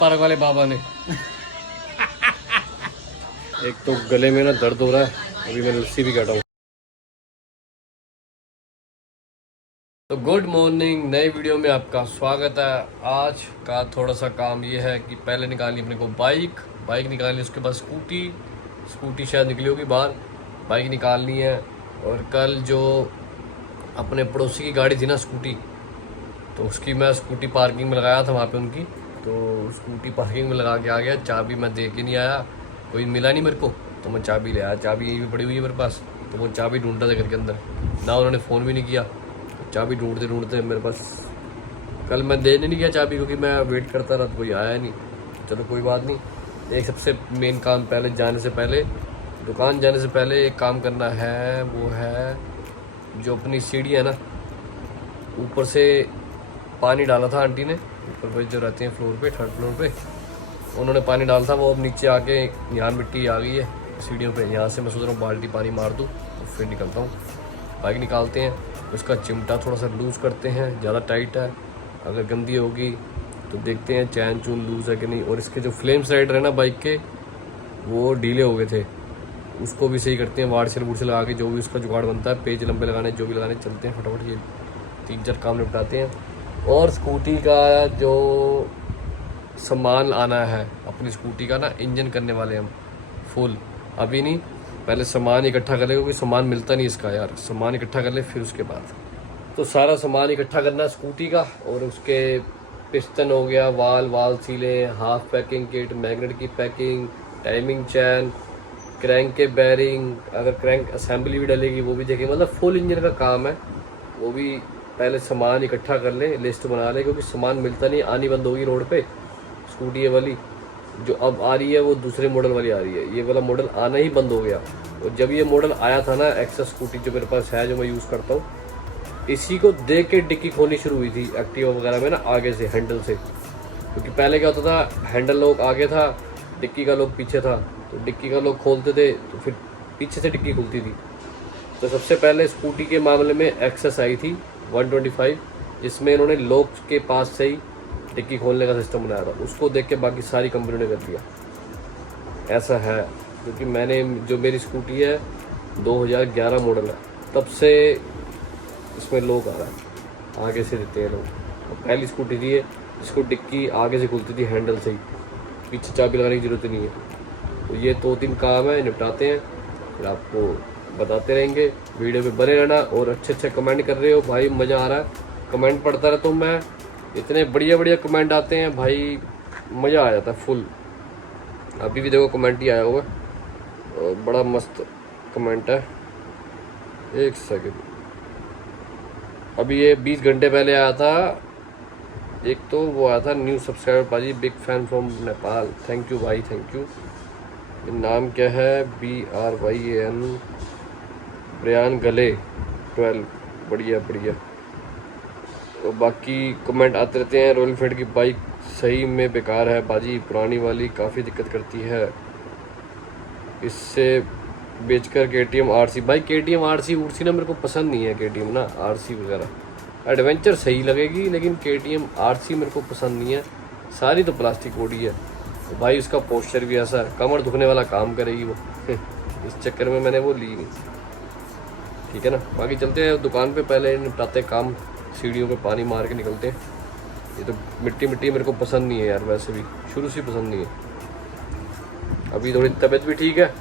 Park वाले बाबा ने एक तो गले में ना दर्द हो रहा है, अभी मैं लस्सी भी काटा हूँ। तो गुड मॉर्निंग, नई वीडियो में आपका स्वागत है। आज का थोड़ा सा काम ये है कि पहले निकालनी अपने को बाइक निकालनी, उसके बाद स्कूटी शायद निकली होगी बाहर, बाइक निकालनी है। और कल जो अपने पड़ोसी की गाड़ी थी ना स्कूटी, तो उसकी मैं स्कूटी पार्किंग में लगाया था वहाँ पे उनकी, तो स्कूटी पार्किंग में लगा के आ गया। चाबी मैं दे के नहीं आया, कोई मिला नहीं मेरे को, तो मैं चाबी ले आया। चाबी यहीं पे पड़ी हुई है मेरे पास, तो वो चाबी ढूंढता था घर के अंदर ना, उन्होंने फ़ोन भी नहीं किया। तो चाबी ढूंढते मेरे पास, कल मैं देने नहीं गया चाबी क्योंकि मैं वेट करता रहा, तो कोई आया नहीं। चलो कोई बात नहीं। एक सबसे मेन काम पहले दुकान जाने से पहले एक काम करना है, वो है जो अपनी सीढ़ी है ना, ऊपर से पानी डाला था आंटी ने, ऊपर पर जो रहते हैं फ्लोर पे, थर्ड फ्लोर पे, उन्होंने पानी डाला था। वो अब नीचे आके यहाँ मिट्टी आ गई है सीढ़ियों पे। यहाँ से मैं सोच रहा हूँ बाल्टी पानी मार दूँ तो फिर निकलता हूँ। बाइक निकालते हैं, उसका चिमटा थोड़ा सा लूज़ करते हैं, ज़्यादा टाइट है, अगर गंदी होगी तो देखते हैं चैन चून लूज़ है कि नहीं। और इसके जो फ्लेम स्लाइडर है ना बाइक के, वो ढीले हो गए थे, उसको भी सही करते हैं। वार्ड वूड से लगा के जो भी उसका जुगाड़ बनता है, पेज लंबे लगाने जो भी लगाने, चलते हैं फटाफट ये 3-4 काम निपटाते हैं। और स्कूटी का जो सामान आना है, अपनी स्कूटी का ना इंजन करने वाले हम फुल, अभी नहीं, पहले सामान इकट्ठा कर ले क्योंकि सामान मिलता नहीं इसका यार। सामान इकट्ठा कर ले फिर उसके बाद तो सारा सामान इकट्ठा करना स्कूटी का। और उसके पिस्टन हो गया, वाल सीले, हाफ पैकिंग किट, मैग्नेट की पैकिंग, टाइमिंग चैन, क्रैंक के बैरिंग, अगर क्रैंक असेंबली भी डलेगी वो भी देखेंगे। मतलब फुल इंजन का काम है, वो भी पहले सामान इकट्ठा कर ले, लिस्ट बना ले, क्योंकि सामान मिलता नहीं। आनी बंद होगी रोड पे स्कूटी ये वाली जो अब आ रही है, वो दूसरे मॉडल वाली आ रही है, ये वाला मॉडल आना ही बंद हो गया। और जब ये मॉडल आया था ना, एक्सेस स्कूटी जो मेरे पास है, जो मैं यूज़ करता हूँ, इसी को देख के डिक्की खोलनी शुरू हुई थी एक्टिवा वगैरह में ना, आगे से हैंडल से। क्योंकि पहले क्या होता था, हैंडल लोग आगे था, डिक्की का लोग पीछे था, तो डिक्की का लोग खोलते थे तो फिर पीछे से डिक्की खुलती थी। तो सबसे पहले स्कूटी के मामले में एक्सेस आई थी 125, जिसमें इन्होंने लॉक के पास से ही डिक्की खोलने का सिस्टम बनाया था। उसको देख के बाकी सारी कंपनियों ने कर दिया। ऐसा है क्योंकि मैंने, जो मेरी स्कूटी है 2011 मॉडल है, तब से इसमें लॉक आ रहा है, आगे से देते हैं लोग। पहली स्कूटी थी ये जिसको डिक्की आगे से खुलती थी हैंडल से ही, पीछे चाबी लगाने की जरूरत नहीं है। तो ये 2-3 काम है, निपटाते हैं, फिर आपको बताते रहेंगे। वीडियो पे बने रहना। और अच्छे कमेंट कर रहे हो भाई, मज़ा आ रहा है, कमेंट पढ़ता रहता हूँ मैं, इतने बढ़िया कमेंट आते हैं भाई, मज़ा आ जाता है फुल। अभी भी देखो कमेंट ही आया होगा, और बड़ा मस्त कमेंट है। एक सेकंड, अभी ये 20 घंटे पहले आया था। एक तो वो आया था, न्यू सब्सक्राइबर पाजी, big fan from Nepal, thank you भाई, थैंक यू। नाम क्या है? BRYAN, ब्रियान गले 12, बढ़िया। और बाकी कमेंट आते रहते हैं। रॉयल एनफील्ड की बाइक सही में बेकार है बाजी, पुरानी वाली काफ़ी दिक्कत करती है, इससे बेचकर KTM RC। भाई KTM RC ना मेरे को पसंद नहीं है, KTM ना RC वगैरह। एडवेंचर सही लगेगी लेकिन KTM RC मेरे को पसंद नहीं है, सारी तो प्लास्टिक बॉडी है। तो भाई उसका पोस्चर भी ऐसा है, कमर दुखने वाला काम करेगी वो इस चक्कर में मैंने वो ली नहीं, ठीक है ना। बाकी चलते हैं दुकान पे, पहले निपटाते काम, सीढ़ियों पे पानी मार के निकलते हैं। ये तो मिट्टी मेरे को पसंद नहीं है यार, वैसे भी शुरू से पसंद नहीं है। अभी थोड़ी तबीयत भी ठीक है,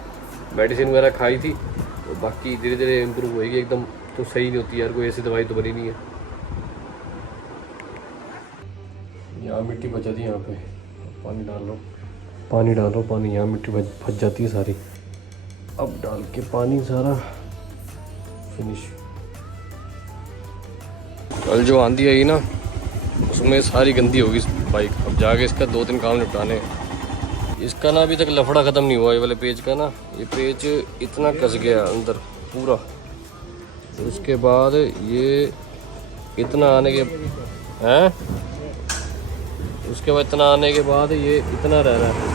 मेडिसिन वगैरह खाई थी, तो बाकी धीरे धीरे इम्प्रूव होएगी। एकदम तो सही नहीं होती यार, कोई ऐसी दवाई तो बनी नहीं है। यहाँ मिट्टी बच जाती है, यहाँ पे पानी डाल लो, पानी यहाँ मिट्टी फंस जाती है सारी। अब डाल के पानी सारा फिनिश। कल जो आंधी आई ना, उसमें सारी गंदी होगी बाइक। अब जाके इसका 2-3 काम निपटाने हैं। इसका ना अभी तक लफड़ा ख़त्म नहीं हुआ, ये वाले पेज का ना, ये पेज इतना कस गया अंदर पूरा। उसके बाद ये इतना आने के हैं, उसके बाद इतना आने के बाद ये इतना रह रहा है,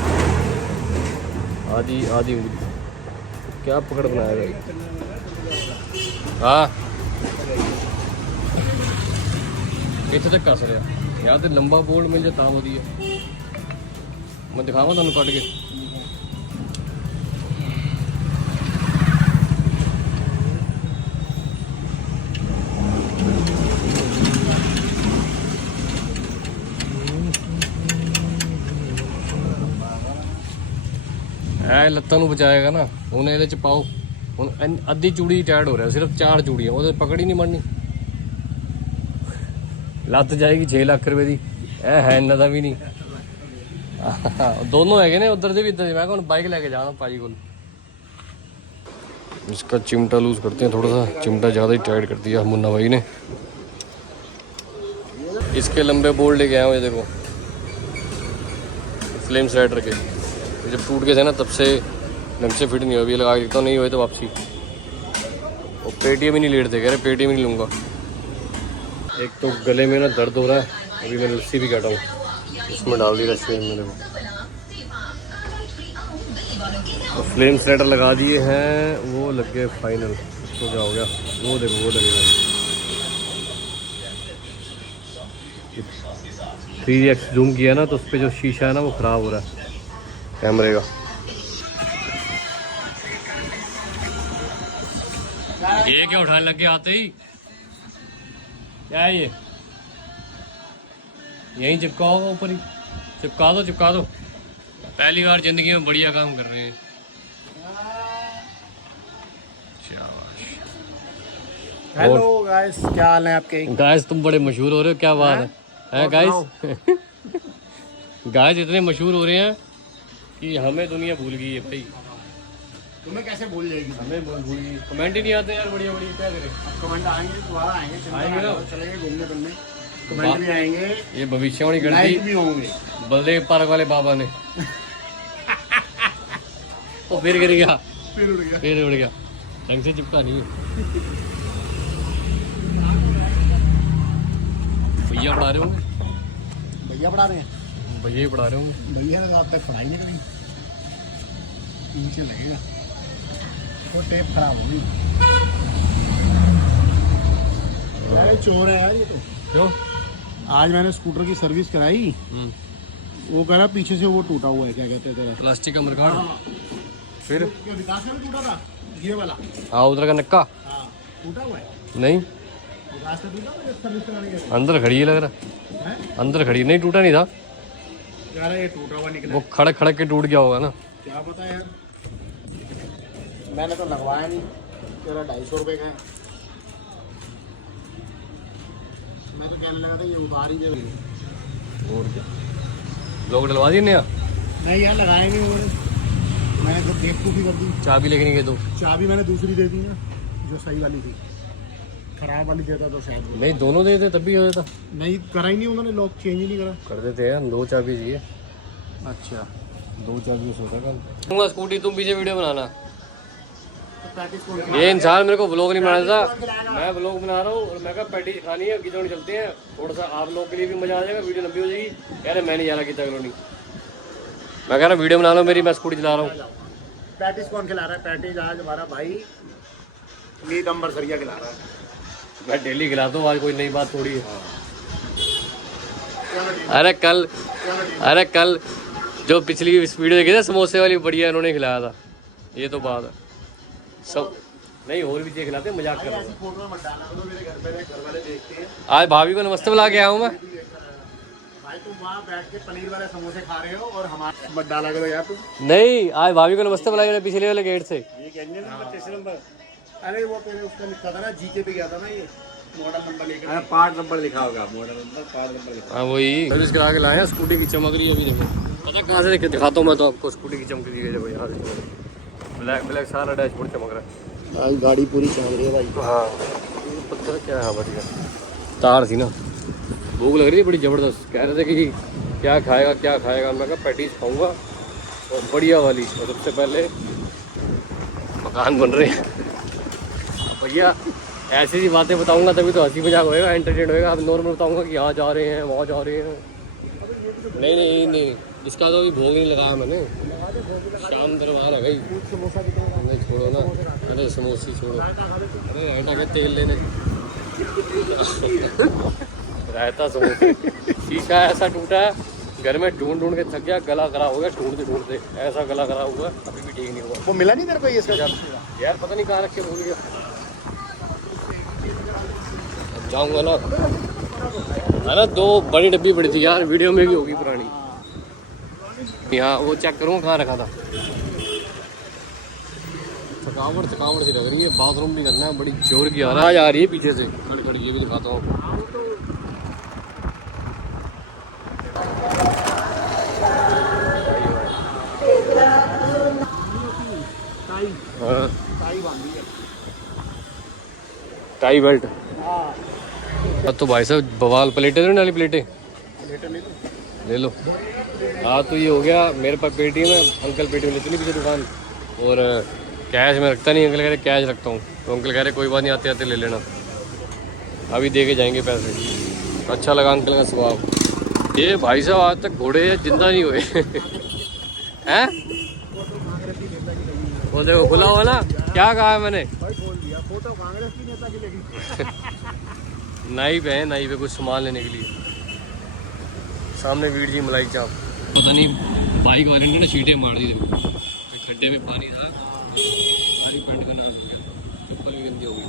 आधी उंगली। क्या पकड़ बनाएगा ये? हाँ इतने तक कस रहा, या तो लंबा बोल्ट मिल जाए ता वधिया। मैं दिखावा तुम कट के। ਐ ਲੱਤਾਂ ਨੂੰ ਬਚਾਏਗਾ ਨਾ ਹੁਣ ਇਹਦੇ ਚ ਪਾਓ। ਹੁਣ ਅੱਧੀ ਚੂੜੀ ਟਾਇਟ ਹੋ ਰਿਹਾ, ਸਿਰਫ 4 ਚੂੜੀਆਂ, ਉਹਦੇ ਪਕੜ ਹੀ ਨਹੀਂ ਬਣਨੀ। ਲੱਤ ਜਾਏਗੀ 6 ਲੱਖ ਰੁਪਏ ਦੀ। ਇਹ ਹੈ ਇਹਨਾਂ ਦਾ ਵੀ ਨਹੀਂ। दोनों है ने उधर से भी इधर से। मैं कौन बाइक लेके जाना पाजी को। इसका चिमटा लूज करते हैं थोड़ा सा, चिमटा ज़्यादा ही टाइट कर दिया मुन्ना भाई ने। इसके लंबे बोल्ट लेके आए हूँ, ये देखो फ्लेम स्लाइडर के। जब टूट गए थे ना तब से ढंग से फिट नहीं हुआ। अभी लगा के देखता हूँ, नहीं हुए तो वापसी। और पेटीएम ही नहीं लेटते, कह रहे पेटीएम ही नहीं लूँगा। एक तो गले में ना दर्द हो रहा है, अभी मैं लस्सी भी काटा हूँ, इसमें डाल दी रस्सी मेरे को। तो फ्लेम स्लाइडर लगा दिए हैं, वो लग गए फाइनल। तो क्या हो गया, वो देखो वो लगेगा 3x जूम किया ना तो उस पर जो शीशा है ना वो ख़राब हो रहा है कैमरे का। ये क्या उठाने लग गए आते ही? क्या है ये? यहीं चिपका होगा ऊपर ही। चिपका दो चिपका दो। पहली बार जिंदगी में बढ़िया काम कर रहे हैं। हेलो गाइस, क्या हाल है आपके? गाइस तुम बड़े मशहूर हो रहे हो, क्या बात है गाइस? गाइस इतने मशहूर हो रहे हैं कि हमें दुनिया भूल गई है भाई। तुम्हें कैसे भूल जाएगी? हमें भूल गई। कमेंट ही नहीं आते यार, बढ़िया बढ़िया, क्या करें? कमेंट आएंगे, दोबारा आएंगे, आएंगे ना, चलेंगे घूमने फिरने। कमेंट भी आएंगे, ये भविष्यवाणी कर दी लाइक भी होंगे बलदेव पार्क वाले बाबा ने। तो फिर गिर गया, फिर उड़ गया, फिर उड़ गया। ढंग से चिपका नहीं है। भैया पढ़ा रहे होंगे, भैया पढ़ा रहे हैं, भैया ही पढ़ा रहे होंगे। भैया ने आप तक पढ़ाई नहीं करी, पीछे लगेगा तो टेप खराब होगी। अरे चोर है यार ये तो। क्यों? आज मैंने स्कूटर की सर्विस कराई, वो कह रहा पीछे से वो टूटा हुआ है, क्या कहते हैं तेरा, प्लास्टिक का मरकाड़। फिर जो विकास में टूटा था ये वाला, हाँ उधर का नक्का हाँ टूटा हुआ है। नहीं, विकास में टूटा था, सर्विस कराने गया अंदर खड़ी है लग रहा है, अंदर खड़ी। नहीं टूटा नहीं था, कह रहा ये टूटा हुआ निकला। वो खड़क खड़क के टूट गया होगा ना, क्या पता यार, मैंने तो लगवाया नहीं। तेरा 250 रुपये का है। मैं तो कहने लगा था ये उतार ही दे। और क्या लोग डलवा दिए नया? नहीं यार लगाएंगे उन्होंने, मैंने तो बेवकूफ़ी कर दी। चाबी लेके नहीं गए तो? चाबी मैंने दूसरी दे दी ना, जो सही वाली थी। खराब वाली देता तो शायद वो। नहीं दोनों दे देते तब भी हो जाता। नहीं करा ही नहीं उन्होंने, लॉक चेंज ही नहीं करा। कर देते हैं, 2 चाबी चाहिए। अच्छा 2 चाबी से होता काम। स्कूटी तुम पीछे वीडियो बनाना। तो ये इंसान मेरे को व्लॉग नहीं बनाना था, मैं व्लॉग बना रहा हूँ और मैं कहा पैटी खानी है, गिदौड़ चलते हैं, थोड़ा सा आप लोग के लिए भी मजा आ जाएगा, वीडियो लंबी हो जाएगी। कह रहे मैं नहीं जा रहा गीता कॉलोनी। मैं कह रहा वीडियो बना लो मेरी, मैं स्कूटी चला रहा हूँ। पैटिस कौन खिला रहा है? पैटिस आज हमारा भाई मीत अंबर सरिया खिला रहा है। मैं डेली खिलाता हूँ, आज कोई नई बात थोड़ी है। अरे कल जो पिछली वीडियो देखी थी समोसे वाली, बढ़िया इन्होंने खिलाया था। ये तो बात है सब नहीं, और भी खिलाते, मजाक कर रहे हैं। आज भाभी को नमस्ते बुला के आया हूँ मैं। भाई तुम वहाँ बैठ के पनीर वाले समोसे खा रहे हो और हमारे मत डाला करो यार तुम। नहीं आज भाभी को नमस्ते बुलाया पिछले वाले गेट से। ये कहेंगे ना 25 नंबर। अरे वो तेरे उसका लिखा था ना, जीके पे गया था ना, ये मॉडल नंबर लेकर। अरे पार्ट नंबर लिखा होगा, मॉडल नंबर पार्ट नंबर लिखा। हाँ वही सर्विस करा के लाए, स्कूटी की चमक रही है अभी। देखो पता कहाँ से दिखाता हूँ मैं तो आपको, स्कूटी की चमक रही है। देखो यहाँ ब्लैक ब्लैक सारा डैशबोर्ड चमक रहा है। आज गाड़ी पूरी चमक रही है भाई। हाँ पता क्या है, बढ़िया तार थी ना, भूख लग रही है बड़ी ज़बरदस्त। कह रहे थे कि क्या खाएगा क्या खाएगा, मैं कहा पैटीज खाऊंगा और बढ़िया वाली। और सबसे पहले मकान बन रहे हैं भैया, ऐसी सी बातें बताऊंगा तभी तो हंसी मजाक होएगा, एंटरटेन होएगा। अब नॉर्मल बताऊंगा कि यहाँ जा रहे हैं वहाँ जा रहे हैं। नहीं नहीं नहीं, इसका तो अभी भोग नहीं लगाया मैंने, शाम दरबार आ गई। नहीं छोड़ो ना, अरे समोसे छोड़ो, अरे हटा के तेल लेने रहता समोसे। शीशा ऐसा टूटा है घर में ढूंढ ढूंढ के थक गया, गला खराब हो गया ढूंढते ढूंढते, ऐसा गला खराब हुआ अभी भी ठीक नहीं हुआ। वो मिला नहीं तेरे को ये इसका यार पता नहीं कहाँ रखे, भूल गया। जाऊंगा ना, है ना, 2 बड़ी डब्बी पड़ी थी यार, वीडियो में भी होगी पुरानी। यहाँ वो चेक करूँगा कहाँ रखा था। थकावट सी लग रही है, बाथरूम भी करना है, बड़ी जोर की आवाज आ रही है पीछे से, खड़ी खड़ी। ये भी दिखाता हूँ। Tie belt. अब तो भाई साहब बवाल प्लेटें देने वाली प्लेटें ले लो। हाँ तो ये हो गया मेरे पास पेटीएम है, अंकल पेटीएम लेते नहीं पीछे दुकान, और कैश में रखता नहीं, अंकल कह रहे कैश रखता हूँ, तो अंकल कह रहे कोई बात नहीं, आते आते ले लेना, अभी दे के जाएंगे पैसे। अच्छा लगा अंकल का स्वभाव। ये भाई साहब आज तक घोड़े जिंदा नहीं हुए हैं। वो देखो खुला हुआ ना, क्या कहा है मैंने, नाई पे कुछ सामान लेने के लिए। सामने वीर जी मलाई चाप, पता नहीं बाइक वाले ने ना शीटें मार दी थी, खड्डे में पानी था, सारी पेंट का नाश हो गया, चप्पल भी गंदी हो गई।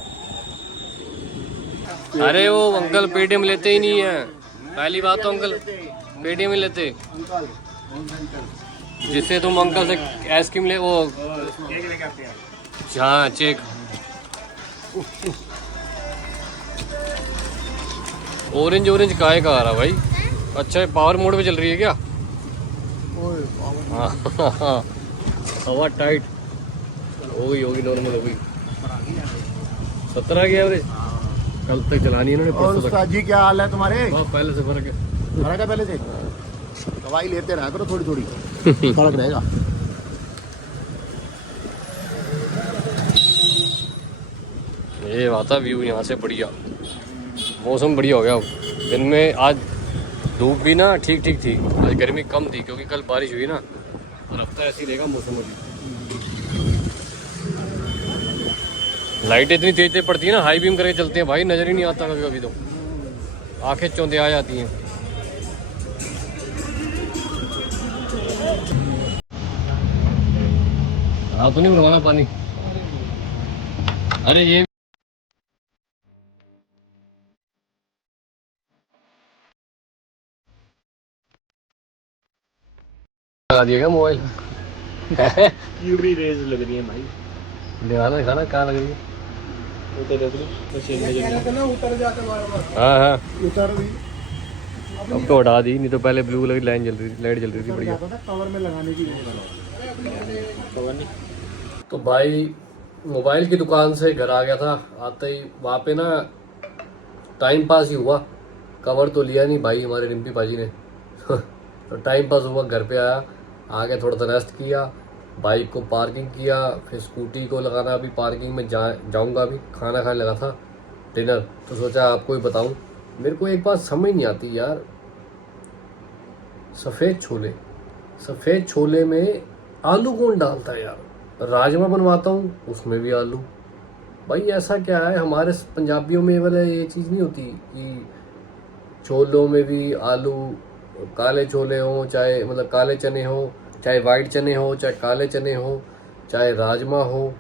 अरे वो अंकल पेटीएम लेते ही नहीं है, पहली बात तो अंकल पेटीएम ही लेते, जिससे तुम अंकल से आइसक्रीम ले, वो हाँ चेक। ऑरेंज काहे का आ रहा भाई। अच्छा पावर मोड पे चल रही है क्या? हाँ हवा टाइट होगी नॉर्मल हो गई। 17 की एवरेज कल तक चलानी है इन्होंने। और उस्ताद जी क्या हाल है तुम्हारे? पहले से फर्क है, पहले से। दवाई लेते रहा करो थोड़ी थोड़ी, फर्क रहेगा। ये आता व्यू यहाँ से बढ़िया, मौसम बढ़िया हो गया। दिन में आज धूप भी ना ठीक थी, आज गर्मी कम थी क्योंकि कल बारिश हुई ना, और हफ्ता ऐसे ही रहेगा मौसम अभी। लाइटें इतनी तेज पड़ती है ना, हाई बीम करके चलते हैं भाई, नजर ही नहीं आता कभी कभी, तो आंखें चौंधे आ जाती हैं। आप तो नहीं भरवाना पानी? अरे ये लगा दिया क्या मोबाइल? यूवी रेज लग रही है भाई, दिखाना कहाँ लग रही है? उतर जाते हाँ उतर भी। अब तो हटा दी, नहीं तो पहले ब्लू कलर की लाइट जल रही थी बढ़िया। कवर में लगाने की कवर नहीं। तो भाई मोबाइल की दुकान से घर आ गया था, आते ही वहाँ पे ना टाइम पास ही हुआ, कवर तो लिया नहीं भाई हमारे रिम्पी पाजी ने तो टाइम पास हुआ, घर पे आया, आके थोड़ा सा रेस्ट किया, बाइक को पार्किंग किया, फिर स्कूटी को लगाना, अभी पार्किंग में जाऊंगा, अभी खाना खाने लगा था डिनर, तो सोचा आपको ही बताऊं। मेरे को एक बात समझ नहीं आती यार, सफ़ेद छोले में आलू कौन डालता है यार? राजमा बनवाता हूँ उसमें भी आलू, भाई ऐसा क्या है? हमारे पंजाबियों में वाला ये चीज़ नहीं होती कि छोलों में भी आलू, काले छोले हो चाहे मतलब काले चने हो, चाहे वाइट चने हो, चाहे काले चने हो, चाहे राजमा हो,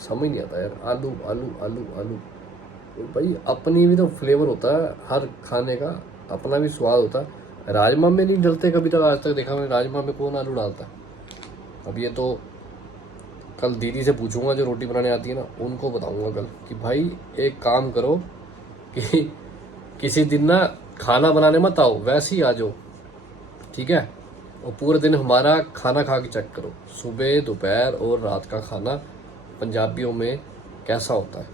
समझ नहीं आता यार। आलू आलू आलू आलू, भाई अपनी भी तो फ्लेवर होता है, हर खाने का अपना भी स्वाद होता है। राजमा में नहीं डलते कभी तक, आज तक देखा मैंने राजमा में कौन आलू डालता है? अब ये तो कल दीदी से पूछूंगा जो रोटी बनाने आती है ना, उनको बताऊंगा कल कि भाई एक काम करो कि किसी दिन ना खाना बनाने मत आओ, वैसे ही आ जाओ, ठीक है? और पूरे दिन हमारा खाना खा के चेक करो, सुबह दोपहर और रात का खाना पंजाबियों में कैसा होता है,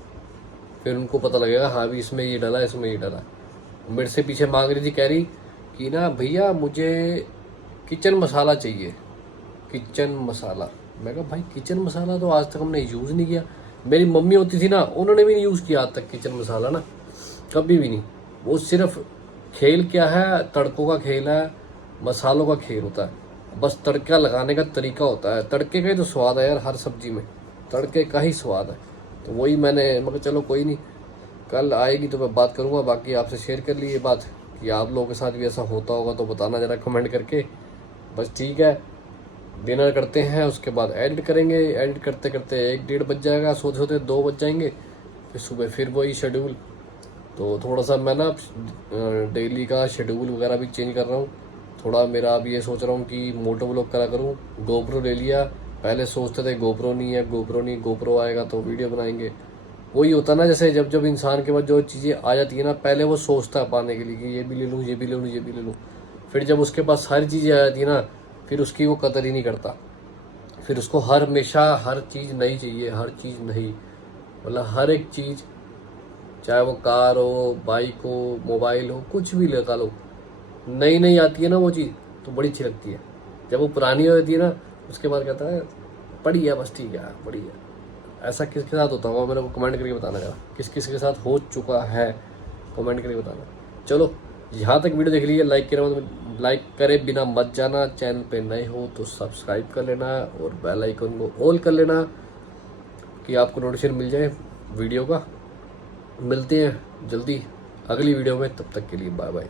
फिर उनको पता लगेगा हाँ भी इसमें ये डाला, इसमें ये डाला। मेरे से पीछे मांग रही थी, कह रही कि ना भैया मुझे किचन मसाला चाहिए, किचन मसाला। मैं कहा भाई किचन मसाला तो आज तक हमने यूज़ नहीं किया, मेरी मम्मी होती थी ना उन्होंने भी नहीं यूज़ किया आज तक किचन मसाला ना, कभी भी नहीं। वो सिर्फ खेल क्या है, तड़कों का खेल है, मसालों का खेल होता है, बस तड़का लगाने का तरीका होता है। तड़के का ही तो स्वाद है यार, हर सब्जी में तड़के का ही स्वाद है। तो वही मैंने मतलब चलो कोई नहीं, कल आएगी तो मैं बात करूँगा, बाकी आपसे शेयर कर ली ये बात या आप लोगों के साथ भी ऐसा होता होगा तो बताना ज़रा कमेंट करके। बस ठीक है, डिनर करते हैं, उसके बाद एडिट करेंगे। एडिट करते करते 1-1:30 बज जाएगा, सोते सोते 2 बज जाएंगे, फिर सुबह फिर वही शेड्यूल। तो थोड़ा सा मैं ना डेली का शेड्यूल वगैरह भी चेंज कर रहा हूँ। थोड़ा मेरा अब ये सोच रहा हूँ कि मोटो व्लॉग करा करूँ। गोप्रो ले लिया, पहले सोचते थे गोप्रो नहीं है, गोप्रो नहीं, गोप्रो आएगा तो वीडियो बनाएंगे। वही होता ना, जैसे जब जब इंसान के पास जो चीज़ें आ जाती है ना, पहले वो सोचता है पाने के लिए कि ये भी ले लूँ, ये भी ले लूँ, ये भी ले लूँ। फिर जब उसके पास हर चीज़ें आ जाती है ना, फिर उसकी वो कदर ही नहीं करता। फिर उसको हमेशा हर चीज़ नहीं चाहिए, हर चीज़ नहीं, मतलब हर एक चीज़, चाहे वो कार हो, बाइक हो, मोबाइल हो, कुछ भी लगा लो, नई नई आती है ना वो चीज़ तो बड़ी अच्छी लगती है। जब वो पुरानी हो जाती है ना, उसके बाद कहता है पड़ी है, बस ठीक है, पड़ी है। ऐसा किसके साथ होता होगा मेरे को कमेंट करके बताना जरा, किस किस के साथ हो चुका है, कमेंट करके बताना। चलो, यहाँ तक वीडियो देख लीजिए, लाइक करे बिना मत जाना। चैनल पे नए हो तो सब्सक्राइब कर लेना और बेल आइकन को ऑल कर लेना कि आपको नोटिफिकेशन मिल जाए वीडियो का। मिलते हैं जल्दी अगली वीडियो में, तब तक के लिए बाय बाय।